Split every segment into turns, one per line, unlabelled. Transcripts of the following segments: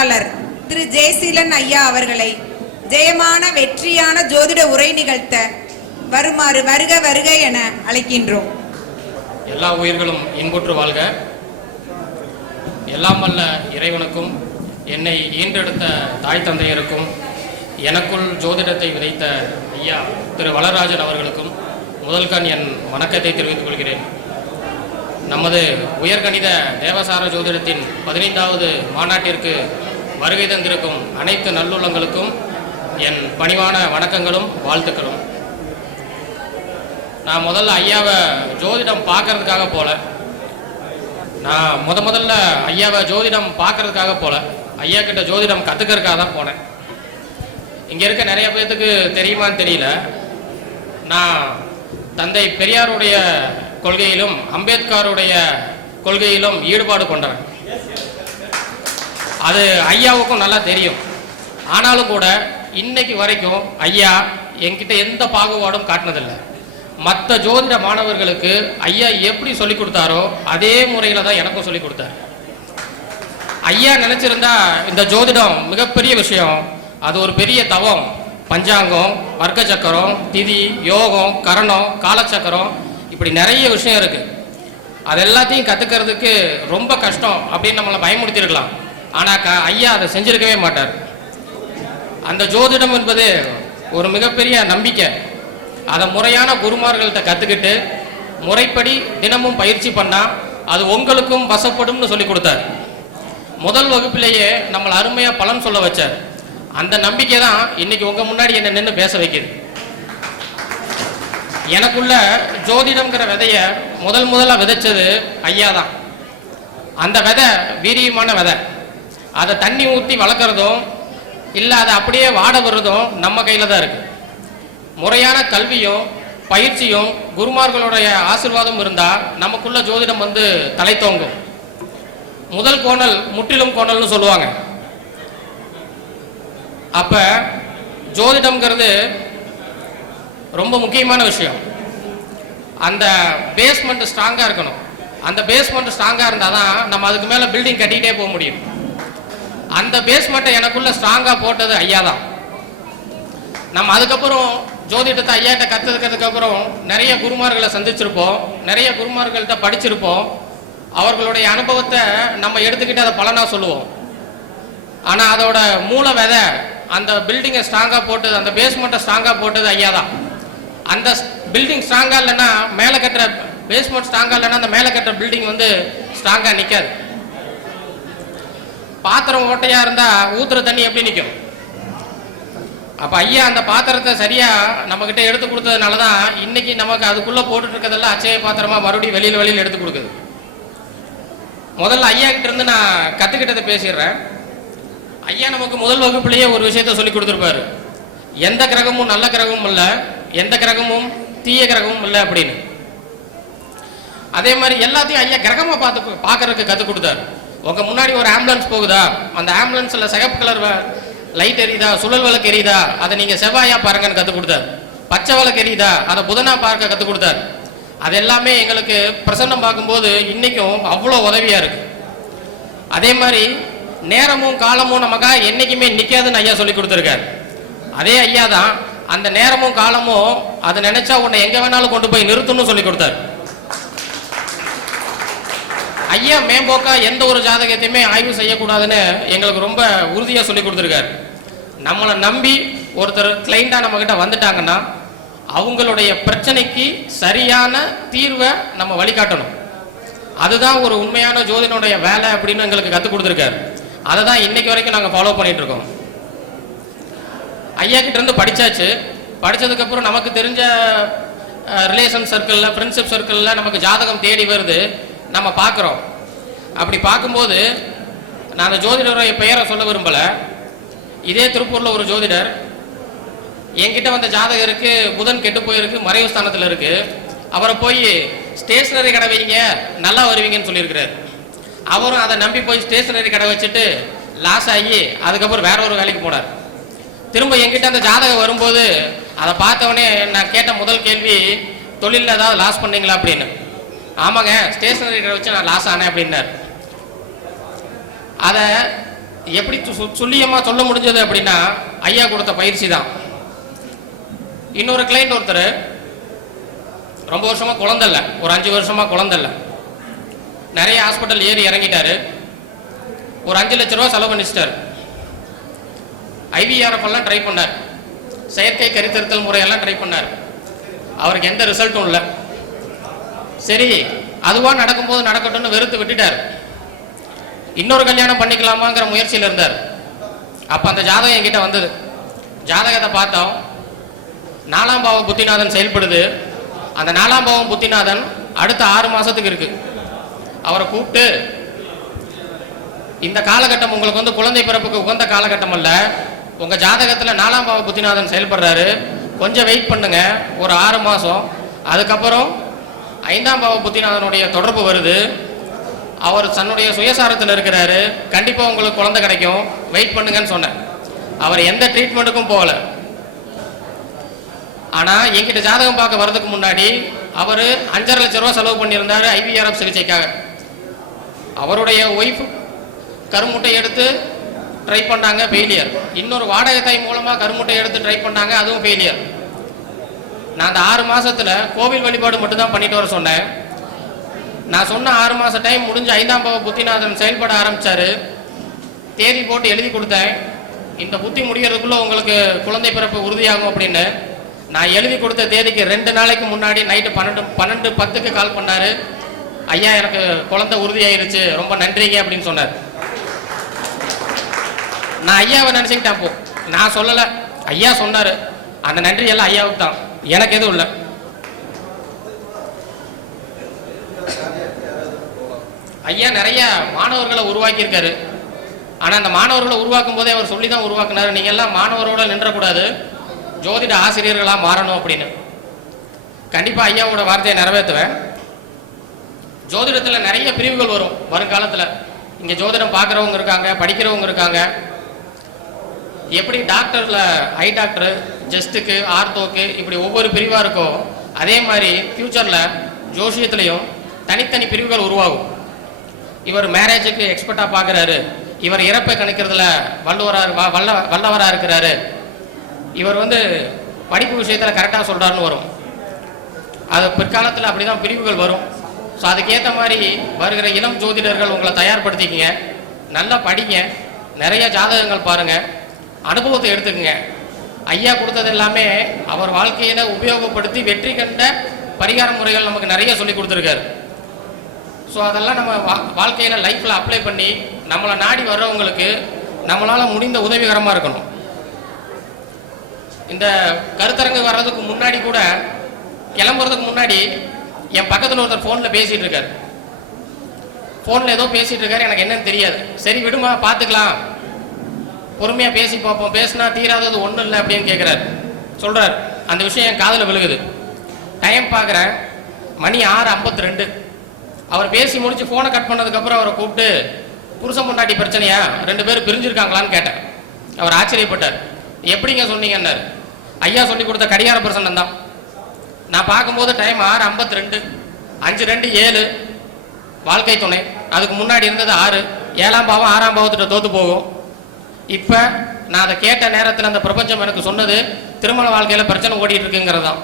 அருளாளர் திரு ஜெயசீலன் ஐயா அவர்களை ஜெயமான வெற்றியான ஜோதிட உரை நிகழ்த்த வருமாறு வருக வருக என அழைக்கின்றோம்.
எல்லா உயிர்களும் இன்புற்று வாழ்க. எல்லாம் வல்ல இறைவனுக்கும் என்னை ஈன்றெடுத்த தாய் தந்தையருக்கும் எனக்குள் ஜோதிடத்தை விதைத்த ஐயா திரு வளராஜன் அவர்களுக்கும் முதல்கண் என் வணக்கத்தை தெரிவித்துக் கொள்கிறேன். நமது உயர்கணித தேவசார ஜோதிடத்தின் பதினைந்தாவது மாநாட்டிற்கு வருகை தந்திருக்கும் அனைத்து நல்லுள்ளங்களுக்கும் என் பணிவான வணக்கங்களும் வாழ்த்துக்களும். நான் முதல்ல ஐயாவை ஜோதிடம் பார்க்கறதுக்காக போல. நான் முத முதல்ல ஐயாவை ஜோதிடம் பார்க்கறதுக்காக போல. ஐயா கிட்ட ஜோதிடம் கற்றுக்கிறதுக்காக தான் போனேன். இங்கே இருக்க நிறைய பேர்த்துக்கு தெரியுமான்னு தெரியல. நான் தந்தை பெரியாருடைய கொள்கையிலும் அம்பேத்கருடைய கொள்கையிலும் ஈடுபாடு கொண்டவன். அது ஐயாவுக்கும் நல்லா தெரியும். ஆனாலும் கூட இன்னைக்கு வரைக்கும் ஐயா என்கிட்ட எந்த பாகுபாடும் காட்டினதில்லை. மற்ற ஜோதிட மாணவர்களுக்கு ஐயா எப்படி சொல்லிக் கொடுத்தாரோ அதே முறையில் தான் எனக்கும் சொல்லிக் கொடுத்தாரு. ஐயா நினச்சிருந்தா இந்த ஜோதிடம் மிகப்பெரிய விஷயம். அது ஒரு பெரிய தவம். பஞ்சாங்கம் வர்க்க சக்கரம் திதி யோகம் கரணம் காலச்சக்கரம் இப்படி நிறைய விஷயம் இருக்குது அது எல்லாத்தையும் கற்றுக்கிறதுக்கு ரொம்ப கஷ்டம் அப்படின்னு நம்மளை பயமுடுத்திருக்கலாம் ஆனா ஐயா அதை செஞ்சிருக்கவே மாட்டார். அந்த ஜோதிடம் என்பது ஒரு மிகப்பெரிய நம்பிக்கை. அதை முறையான குருமார்கள்ட்ட கற்றுக்கிட்டு முறைப்படி தினமும் பயிற்சி பண்ணால் அது உங்களுக்கும் வசப்படும்னு சொல்லி கொடுத்தார். முதல் வகுப்பிலேயே நம்மளை அருமையாக பலன் சொல்ல வச்சார். அந்த நம்பிக்கை தான் இன்னைக்கு உங்கள் முன்னாடி என்னை நின்று பேச வைக்குது. எனக்குள்ள ஜோதிடம்ங்கிற விதைய முதல் முதலாக விதைச்சது ஐயா தான். அந்த விதை வீரியமான விதை. அதை தண்ணி ஊற்றி வளர்க்குறதும் இல்லை அதை அப்படியே வாட விடுறதும் நம்ம கையில் தான் இருக்குது முறையான கல்வியும் பயிற்சியும் குருமார்களுடைய ஆசிர்வாதம் இருந்தால் நமக்குள்ள ஜோதிடம் வந்து தலை தோங்கும். முதல் கோணல் முற்றிலும் கோணல்னு சொல்லுவாங்க. அப்போ ஜோதிடம்ங்கிறது ரொம்ப முக்கியமான விஷயம். அந்த பேஸ்மெண்ட் ஸ்ட்ராங்காக இருக்கணும். அந்த பேஸ்மெண்ட் ஸ்ட்ராங்காக இருந்தால் தான் நம்ம அதுக்கு மேலே பில்டிங் கட்டிகிட்டே போக முடியும். அந்த பேஸ்மெண்ட்டை எனக்குள்ள ஸ்ட்ராங்காக போட்டது ஐயா தான் நம்ம அதுக்கப்புறம் ஜோதிடத்தை ஐயாட்ட கற்றுக்கிறதுக்கு அப்புறம் நிறைய குருமார்களை சந்திச்சிருப்போம். நிறைய குருமார்கள்ட்ட படிச்சிருப்போம். அவர்களுடைய அனுபவத்தை நம்ம எடுத்துக்கிட்டு அதை பலனாக சொல்லுவோம். ஆனால் அதோட மூல விதை அந்த பில்டிங்கை ஸ்ட்ராங்காக போட்டது அந்த பேஸ்மெண்ட்டை ஸ்ட்ராங்காக போட்டது ஐயா தான் அந்த பில்டிங் ஸ்ட்ராங்காக இல்லைன்னா மேலே கட்டுற பேஸ்மெண்ட் ஸ்ட்ராங்காக இல்லைன்னா அந்த மேலே கட்டுற பில்டிங் வந்து ஸ்ட்ராங்காக நிற்காது பாத்திரம் ஓட்டையாக இருந்தால் ஊற்றுற தண்ணி எப்படி நிற்கும் அப்போ ஐயா அந்த பாத்திரத்தை சரியாக நம்மக்கிட்ட எடுத்து கொடுத்ததுனால தான் இன்னைக்கு நமக்கு அதுக்குள்ளே போட்டுட்டு இருக்கிறதெல்லாம் அச்சய பாத்திரமா மறுபடியும் வெளியில் வெளியில் எடுத்து கொடுக்குது. முதல்ல ஐயா கிட்ட இருந்து நான் கற்றுக்கிட்டதை பேசிடுறேன். ஐயா நமக்கு முதல் வகுப்புலேயே ஒரு விஷயத்த சொல்லி கொடுத்துருப்பாரு. எந்த கிரகமும் நல்ல கிரகமும் இல்லை எந்த கிரகமும் தீய கிரகமும் இல்லை அப்படின்னு. அதே மாதிரி எல்லாத்தையும் ஐயா கிரகமா பார்த்து பார்க்கறதுக்கு கற்றுக் கொடுத்தாரு. உங்க முன்னாடி ஒரு ஆம்புலன்ஸ் போகுதா? அந்த ஆம்புலன்ஸ்ல சிகப்பு கலர் லைட் எரியுதா? சுழல் விளக்கு எரியுதா? அதை நீங்க செவ்வாயா பாருங்கன்னு கற்றுக் கொடுத்தாரு. பச்சை விளக்கு எரியுதா? அதை புதனா பார்க்க கற்றுக் கொடுத்தாரு. அது எல்லாமே எங்களுக்கு பிரசன்னம் பார்க்கும்போது இன்னைக்கும் அவ்வளோ உதவியா இருக்கு. அதே மாதிரி நேரமும் காலமும் நமக்காக என்னைக்குமே நிற்காதுன்னு ஐயா சொல்லி கொடுத்துருக்காரு. அதே ஐயா தான் அந்த நேரமும் காலமும் அதை நினைச்சா உன்னை எங்க வேணாலும் கொண்டு போய் நிறுத்தணும்னு சொல்லி கொடுத்தாரு. ஐயா மேம்போக்கா எந்த ஒரு ஜாதகத்தையுமே ஆய்வு செய்யக்கூடாதுன்னு எங்களுக்கு ரொம்ப உறுதியாக சொல்லி கொடுத்துருக்காரு. நம்மளை நம்பி ஒருத்தர் கிளைண்டாக நம்மக்கிட்ட வந்துட்டாங்கன்னா அவங்களுடைய பிரச்சனைக்கு சரியான தீர்வை நம்ம வழிகாட்டணும். அதுதான் ஒரு உண்மையான ஜோதினுடைய வேலை அப்படின்னு எங்களுக்கு கற்றுக் கொடுத்துருக்காரு. அதை தான் இன்னைக்கு வரைக்கும் நாங்கள் ஃபாலோ பண்ணிட்டு இருக்கோம். ஐயா கிட்ட இருந்து படித்தாச்சு படித்ததுக்கப்புறம் நமக்கு தெரிஞ்ச ரிலேஷன் சர்க்கிளில் ஃப்ரெண்ட்ஷிப் சர்க்கிளில் நமக்கு ஜாதகம் தேடி வருது. நம்ம பார்க்குறோம். அப்படி பார்க்கும்போது நான் அந்த ஜோதிடருடைய பெயரை சொல்ல விரும்பலை. இதே திருப்பூரில் ஒரு ஜோதிடர் என்கிட்ட வந்த ஜாதகருக்கு புதன் கெட்டு போயிருக்கு மறைவு ஸ்தானத்தில் இருக்குது அவரை போய் ஸ்டேஷனரி கடை வைங்க நல்லா வருவீங்கன்னு சொல்லியிருக்கிறார். அவரும் அதை நம்பி போய் ஸ்டேஷனரி கடை வச்சுட்டு லாஸ் ஆகி அதுக்கப்புறம் வேற ஒரு வேலைக்கு போனார். திரும்ப என்கிட்ட அந்த ஜாதகம் வரும்போது அதை பார்த்தவொடனே நான் கேட்ட முதல் கேள்வி தொழிலில் ஏதாவது லாஸ் பண்ணீங்களா? அப்படின்னு. ஆமாங்க ஸ்டேஷனரி கடை வச்சு நான் லாஸ் ஆனேன் அப்படின்னார். அதை எப்படி சு- சொல்ல முடிஞ்சது அப்படின்னா ஐயா கொடுத்த பயிற்சி தான். இன்னொரு கிளைண்ட் ஒருத்தர் ரொம்ப வருஷமாக குழந்தை ஒரு அஞ்சு வருஷமாக குழந்தை நிறைய ஹாஸ்பிட்டல் ஏறி இறங்கிட்டாரு. ஒரு அஞ்சு லட்ச ரூபா செலவு பண்ணிச்சிட்டார். ஐவிஆர்எஃப் எல்லாம் ட்ரை பண்ணார். செயற்கை கருத்திருத்தல் முறையெல்லாம் ட்ரை பண்ணார். அவருக்கு எந்த ரிசல்ட்டும் இல்லை. சரி அதுவா நடக்கும்போது நடக்கட்டும்னு வெறுத்து விட்டுட்டார். இன்னொரு கல்யாணம் பண்ணிக்கலாமாங்கிற முயற்சியில் இருந்தார். அப்போ அந்த ஜாதகம் என்கிட்ட வந்தது. ஜாதகத்தை பார்த்தோம். நாலாம் பாவம் புத்திநாதன் செயல்படுது. அந்த நாலாம் பாவம் புத்திநாதன் அடுத்த ஆறு மாதத்துக்கு இருக்கு. அவரை கூப்பிட்டு இந்த காலகட்டம் உங்களுக்கு வந்து குழந்தை பிறப்புக்கு உகந்த காலகட்டம் அல்ல. உங்கள் ஜாதகத்தில் நாலாம் பாவ புத்திநாதன் செயல்படுறாரு. கொஞ்சம் வெயிட் பண்ணுங்க. ஒரு ஆறு மாதம் அதுக்கப்புறம் ஐந்தாம் பாவ புத்திநாதனுடைய தொடர்பு வருது. அவர் தன்னுடைய சுயசாரத்தில் இருக்கிறாரு. கண்டிப்பாக உங்களுக்கு குழந்தை கிடைக்கும். வெயிட் பண்ணுங்கன்னு சொன்னேன் அவர் எந்த ட்ரீட்மெண்ட்டுக்கும் போகல. ஆனால் என்கிட்ட ஜாதகம் பார்க்க வர்றதுக்கு முன்னாடி அவர் அஞ்சரை லட்ச ரூபா செலவு பண்ணியிருந்தாரு ஐவிஆர்எஃப் சிகிச்சைக்காக. அவருடைய ஒய்ஃப் கருமுட்டை எடுத்து ட்ரை பண்ணாங்க ஃபெயிலியர் இன்னொரு வாடகை தாய் மூலமாக கருமுட்டை எடுத்து ட்ரை பண்ணாங்க அதுவும் ஃபெயிலியர் நான் அந்த ஆறு மாசத்துல கோவில் வழிபாடு மட்டும்தான் பண்ணிட்டு வர சொன்னேன். நான் சொன்ன ஆறு மாச டைம் முடிஞ்சு ஐந்தாம் பாவ புத்திநாதன் செயல்பட ஆரம்பிச்சாரு. தேதி போட்டு எழுதி கொடுத்தேன். இந்த புத்தி முடிகிறதுக்குள்ளே உங்களுக்கு குழந்தை பிறப்பு உறுதியாகும் அப்படின்னு. நான் எழுதி கொடுத்த தேதிக்கு ரெண்டு நாளைக்கு முன்னாடி நைட்டு பன்னெண்டு பன்னெண்டு பத்துக்கு கால் பண்ணாரு. ஐயா எனக்கு குழந்தை உறுதியாயிருச்சு. ரொம்ப நன்றிங்க அப்படின்னு சொன்னார். நான் ஐயாவை நினைச்சுக்கிட்டேன் அப்போ. நான் சொல்லலை. ஐயா சொன்னார். அந்த நன்றி எல்லாம் ஐயாவுக்கு தான் எனக்கு எதுவும் இல்லை. ஐயா நிறைய மாணவர்களை உருவாக்கியிருக்காரு. ஆனால் அந்த மாணவர்களை உருவாக்கும் போதே அவர் சொல்லி தான் உருவாக்குனாரு. நீங்கள் எல்லாம் மாணவரோட நின்றக்கூடாது. ஜோதிட ஆசிரியர்களாக மாறணும் அப்படின்னு. கண்டிப்பாக ஐயாவோட வார்த்தையை நிறைவேற்றுவேன். ஜோதிடத்தில் நிறைய பிரிவுகள் வரும் வருங்காலத்தில். இங்கே ஜோதிடம் பார்க்குறவங்க இருக்காங்க படிக்கிறவங்க இருக்காங்க. எப்படி டாக்டரில் ஐ டாக்டர் ஜஸ்ட்டுக்கு ஆர்த்தோக்கு இப்படி ஒவ்வொரு பிரிவாக இருக்கோ அதே மாதிரி ஃப்யூச்சரில் ஜோசியத்திலையும் தனித்தனி பிரிவுகள் உருவாகும். இவர் மேரேஜுக்கு எக்ஸ்பர்ட்டாக பார்க்குறாரு இவர் இறப்பை கணிக்கிறதுல வல்லுவராக வ- வல்ல வல்லவராக இருக்கிறாரு. இவர் வந்து படிப்பு விஷயத்தில் கரெக்டாக சொல்கிறாருன்னு வரும். அது பிற்காலத்தில் அப்படி தான் பிரிவுகள் வரும். ஸோ அதுக்கேற்ற மாதிரி வருகிற இளம் ஜோதிடர்கள் உங்களை தயார்படுத்திக்கிங்க. நல்லா படிங்க. நிறைய ஜாதகங்கள் பாருங்கள் அனுபவத்தை எடுத்துக்கங்க. ஐயா கொடுத்தது எல்லாமே அவர் வாழ்க்கையில உபயோகப்படுத்தி வெற்றி கண்ட பரிகார முறைகள் நமக்கு நிறைய சொல்லி கொடுத்துருக்காரு. ஸோ அதெல்லாம் நம்ம வா- வாழ்க்கையில லைஃப்ல அப்ளை பண்ணி நம்மளை நாடி வர்றவங்களுக்கு நம்மளால முடிந்த உதவிகரமா இருக்கணும். இந்த கருத்தரங்கு வர்றதுக்கு முன்னாடி கூட கிளம்புறதுக்கு முன்னாடி என் பக்கத்தில் ஒருத்தர் ஃபோனில் பேசிகிட்டு இருக்காரு. ஃபோனில் ஏதோ பேசிகிட்டு இருக்காரு எனக்கு என்னன்னு தெரியாது. சரி விடுமா பார்த்துக்கலாம் பொறுமையாக பேசி பார்ப்போம். பேசினா தீராதது ஒன்றும் இல்லை அப்படின்னு கேட்குறாரு சொல்றாரு. அந்த விஷயம் என் காதில் விழுகுது. டைம் பார்க்குறேன் மணி ஆறு ஐம்பத்தி ரெண்டு அவர் பேசி முடிச்சு ஃபோனை கட் பண்ணதுக்கப்புறம் அவரை கூப்பிட்டு புருஷன் பொண்டாட்டி பிரச்சனையா? ரெண்டு பேரும் பிரிஞ்சிருக்காங்களான்னு கேட்டேன். அவர் ஆச்சரியப்பட்டார். எப்படிங்க சொன்னீங்கன்னாரு? ஐயா சொல்லி கொடுத்த கடிகார பிரசன்னம் தான். நான் பார்க்கும்போது டைம் ஆறு ஐம்பத்தி ரெண்டு அஞ்சு ரெண்டு ஏழு. வாழ்க்கை துணை. அதுக்கு முன்னாடி இருந்தது ஆறு. ஏழாம் பாவம் ஆறாம் பாவத்திட்ட தோத்து போகும். இப்போ நான் அதை கேட்ட நேரத்தில் அந்த பிரபஞ்சம் எனக்கு சொன்னது திருமண வாழ்க்கையில் பிரச்சனை ஓடிட்டு இருக்குங்கிறது தான்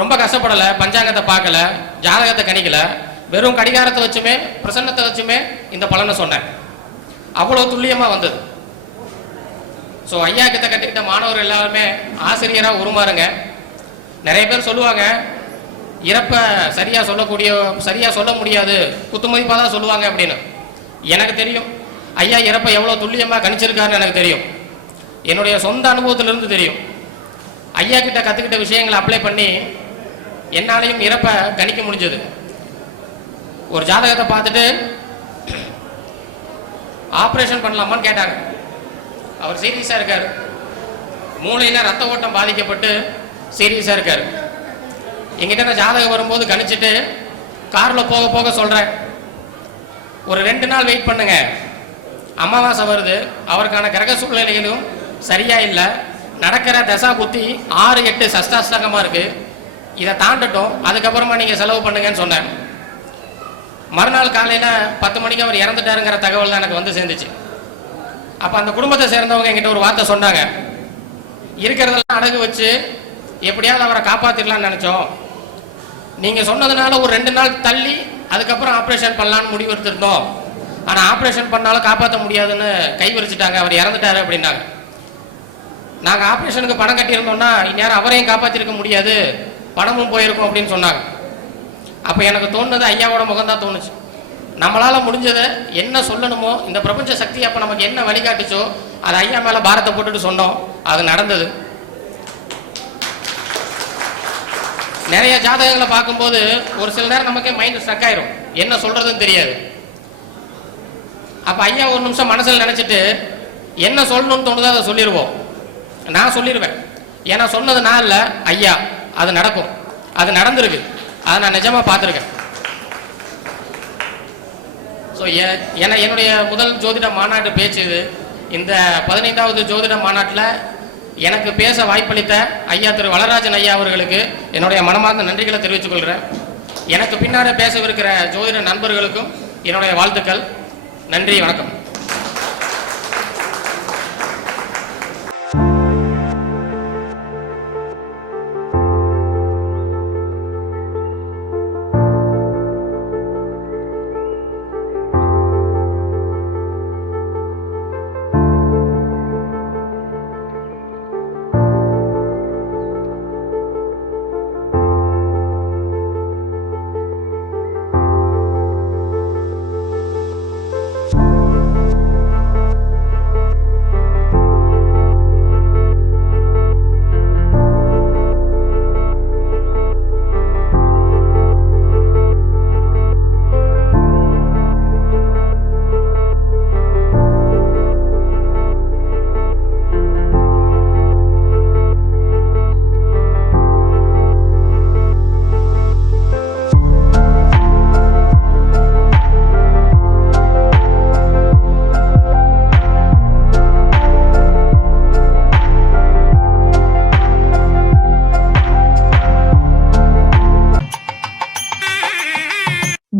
ரொம்ப கஷ்டப்படலை பஞ்சாங்கத்தை பார்க்கல ஜாதகத்தை கணிக்கல வெறும் கடிகாரத்தை வச்சுமே பிரசன்னத்தை வச்சுமே இந்த பலனை சொன்னேன். அவ்வளோ துல்லியமாக வந்தது. ஸோ ஐயா கிட்ட கற்றுக்கிட்ட மாணவர் எல்லாருமே ஆசிரியராக உருமாறுங்க. நிறைய பேர் சொல்லுவாங்க இறப்பை சரியாக சொல்லக்கூடிய சரியாக சொல்ல முடியாது. குத்துமதிப்பாக தான் சொல்லுவாங்க அப்படின்னு. எனக்கு தெரியும். ஐயா இறப்பை எவ்வளோ துல்லியமாக கணிச்சிருக்காருன்னு எனக்கு தெரியும். என்னுடைய சொந்த அனுபவத்திலிருந்து தெரியும். ஐயா கிட்ட கற்றுக்கிட்ட விஷயங்களை அப்ளை பண்ணி என்னாலையும் இறப்பை கணிக்க முடிஞ்சது. ஒரு ஜாதகத்தை பார்த்துட்டு ஆப்ரேஷன் பண்ணலாமான்னு கேட்டாங்க அவர் சீரியஸாக இருக்கார். மூளையில் ரத்த ஓட்டம் பாதிக்கப்பட்டு சீரியஸாக இருக்கார். எங்கிட்ட நான் ஜாதகம் வரும்போது கணிச்சிட்டு காரில் போக போக சொல்கிறேன் ஒரு ரெண்டு நாள் வெயிட் பண்ணுங்கள் அமாவாசை வருது. அவருக்கான கிரக சூழ்நிலைகளும் சரியா இல்லை. நடக்கிற தசா புத்தி ஆறு எட்டு சஷ்டாஷ்டகமாக இருக்கு. இதை தாண்டட்டும். அதுக்கப்புறமா நீங்கள் செலவு பண்ணுங்கன்னு சொன்னேன் மறுநாள் காலையில் பத்து மணிக்கு அவர் இறந்துட்டாருங்கிற தகவல் தான் எனக்கு வந்து சேர்ந்துச்சு. அப்போ அந்த குடும்பத்தை சேர்ந்தவங்க என்கிட்ட ஒரு வார்த்தை சொன்னாங்க. இருக்கிறதெல்லாம் அடகு வச்சு எப்படியாவது அவரை காப்பாத்திடலாம்னு நினச்சோம். நீங்கள் சொன்னதுனால ஒரு ரெண்டு நாள் தள்ளி அதுக்கப்புறம் ஆப்ரேஷன் பண்ணலான்னு முடிவு எடுத்துருந்தோம். ஆனால் ஆப்ரேஷன் பண்ணாலும் காப்பாற்ற முடியாதுன்னு கை விரிச்சிட்டாங்க. அவர் இறந்துட்டாரு அப்படின்னாங்க. நாங்கள் ஆப்ரேஷனுக்கு பணம் கட்டியிருந்தோம்னா இந்நேரம் அவரையும் காப்பாற்றிருக்க முடியாது. பணமும் போயிருக்கும் அப்படின்னு சொன்னாங்க. அப்போ எனக்கு தோணுனது ஐயாவோட முகம் தான் தோணுச்சு. நம்மளால் முடிஞ்சதை என்ன சொல்லணுமோ இந்த பிரபஞ்ச சக்தி அப்போ நமக்கு என்ன வழிகாட்டுச்சோ அது ஐயா மேலே பாரத்தை போட்டுட்டு சொன்னோம். அது நடந்தது. நிறைய ஜாதகங்களை பார்க்கும்போது ஒரு சில நேரம் நமக்கே மைண்ட் ஸ்ட்ரக் ஆயிரும். என்ன சொல்றதுன்னு தெரியாது. அப்போ ஐயா ஒரு நிமிஷம் மனசில் நினச்சிட்டு என்ன சொல்லணும்னு தோணுதோ அதை சொல்லிடுவோம் நான் சொல்லிடுவேன் ஏன்னா சொன்னது நான் இல்லை ஐயா. அது நடக்கும். அது நடந்திருக்கு. அதை நான் நிஜமாக பார்த்துருக்கேன். ஸோ என்னுடைய முதல் ஜோதிட மாநாட்டு பேச்சு இது. இந்த பதினைந்தாவது ஜோதிட மாநாட்டில் எனக்கு பேச வாய்ப்பளித்த ஐயா திரு வளராஜன் ஐயா அவர்களுக்கு என்னுடைய மனமார்ந்த நன்றிகளை தெரிவித்துக் கொள்கிறேன் எனக்கு பின்னாடி பேசவிருக்கிற ஜோதிட நண்பர்களுக்கும் என்னுடைய வாழ்த்துக்கள். நன்றி வணக்கம்.